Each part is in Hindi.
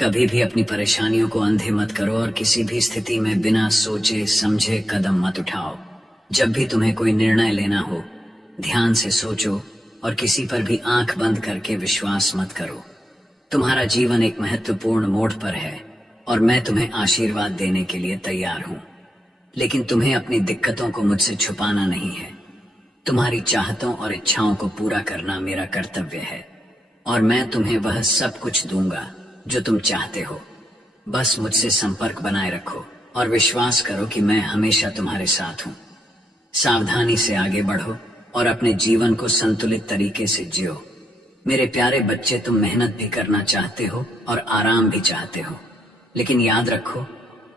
कभी भी अपनी परेशानियों को अंधे मत करो और किसी भी स्थिति में बिना सोचे समझे कदम मत उठाओ। जब भी तुम्हें कोई निर्णय लेना हो, ध्यान से सोचो और किसी पर भी आंख बंद करके विश्वास मत करो। तुम्हारा जीवन एक महत्वपूर्ण मोड़ पर है और मैं तुम्हें आशीर्वाद देने के लिए तैयार हूं, लेकिन तुम्हें अपनी दिक्कतों को मुझसे छुपाना नहीं है। तुम्हारी चाहतों और इच्छाओं को पूरा करना मेरा कर्तव्य है और मैं तुम्हें वह सब कुछ दूंगा जो तुम चाहते हो। बस मुझसे संपर्क बनाए रखो और विश्वास करो कि मैं हमेशा तुम्हारे साथ हूं। सावधानी से आगे बढ़ो और अपने जीवन को संतुलित तरीके से जियो। मेरे प्यारे बच्चे, तुम मेहनत भी करना चाहते हो और आराम भी चाहते हो, लेकिन याद रखो,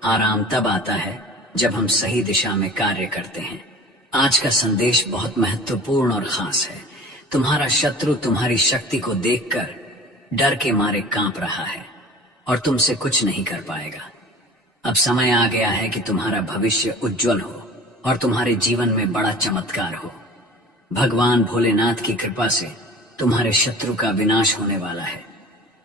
आराम तब आता है जब हम सही दिशा में कार्य करते हैं। आज का संदेश बहुत महत्वपूर्ण और खास है। तुम्हारा शत्रु तुम्हारी शक्ति को देखकर डर के मारे कांप रहा है और तुमसे कुछ नहीं कर पाएगा। अब समय आ गया है कि तुम्हारा भविष्य उज्जवल हो और तुम्हारे जीवन में बड़ा चमत्कार हो। भगवान भोलेनाथ की कृपा से तुम्हारे शत्रु का विनाश होने वाला है।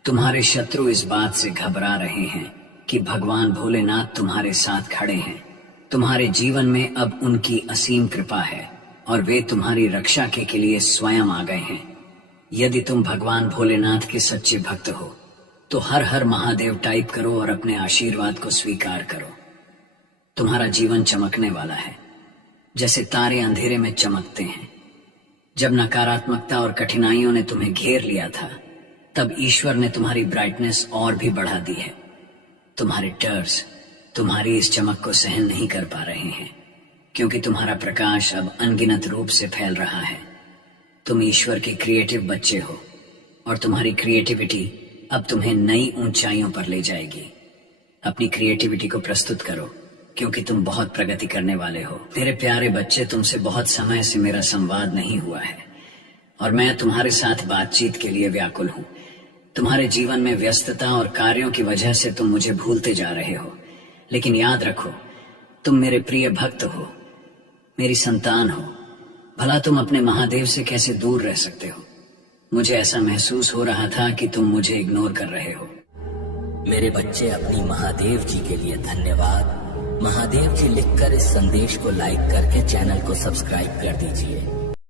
तुम्हारे शत्रु इस बात से घबरा रहे हैं कि भगवान भोलेनाथ तुम्हारे साथ खड़े हैं। तुम्हारे जीवन में अब उनकी असीम कृपा है और वे तुम्हारी रक्षा के लिए स्वयं आ गए हैं। यदि तुम भगवान भोलेनाथ के सच्चे भक्त हो तो हर हर महादेव टाइप करो और अपने आशीर्वाद को स्वीकार करो। तुम्हारा जीवन चमकने वाला है, जैसे तारे अंधेरे में चमकते हैं। जब नकारात्मकता और कठिनाइयों ने तुम्हें घेर लिया था, तब ईश्वर ने तुम्हारी ब्राइटनेस और भी बढ़ा दी है। तुम्हारे टर्स तुम्हारी इस चमक को सहन नहीं कर पा रहे हैं, क्योंकि तुम्हारा प्रकाश अब अनगिनत रूप से फैल रहा है। तुम ईश्वर के क्रिएटिव बच्चे हो और तुम्हारी क्रिएटिविटी अब तुम्हें नई ऊंचाइयों पर ले जाएगी। अपनी क्रिएटिविटी को प्रस्तुत करो, क्योंकि तुम बहुत प्रगति करने वाले हो। मेरे प्यारे बच्चे, तुमसे बहुत समय से मेरा संवाद नहीं हुआ है और मैं तुम्हारे साथ बातचीत के लिए व्याकुल हूँ। तुम्हारे जीवन में व्यस्तता और कार्यों की वजह से तुम मुझे भूलते जा रहे हो, लेकिन याद रखो, तुम मेरे प्रिय भक्त हो, मेरी संतान हो। भला तुम अपने महादेव से कैसे दूर रह सकते हो? मुझे ऐसा महसूस हो रहा था कि तुम मुझे इग्नोर कर रहे हो। मेरे बच्चे, अपनी महादेव जी के लिए धन्यवाद। महादेव जी लिखकर इस संदेश को लाइक करके चैनल को सब्सक्राइब कर दीजिए।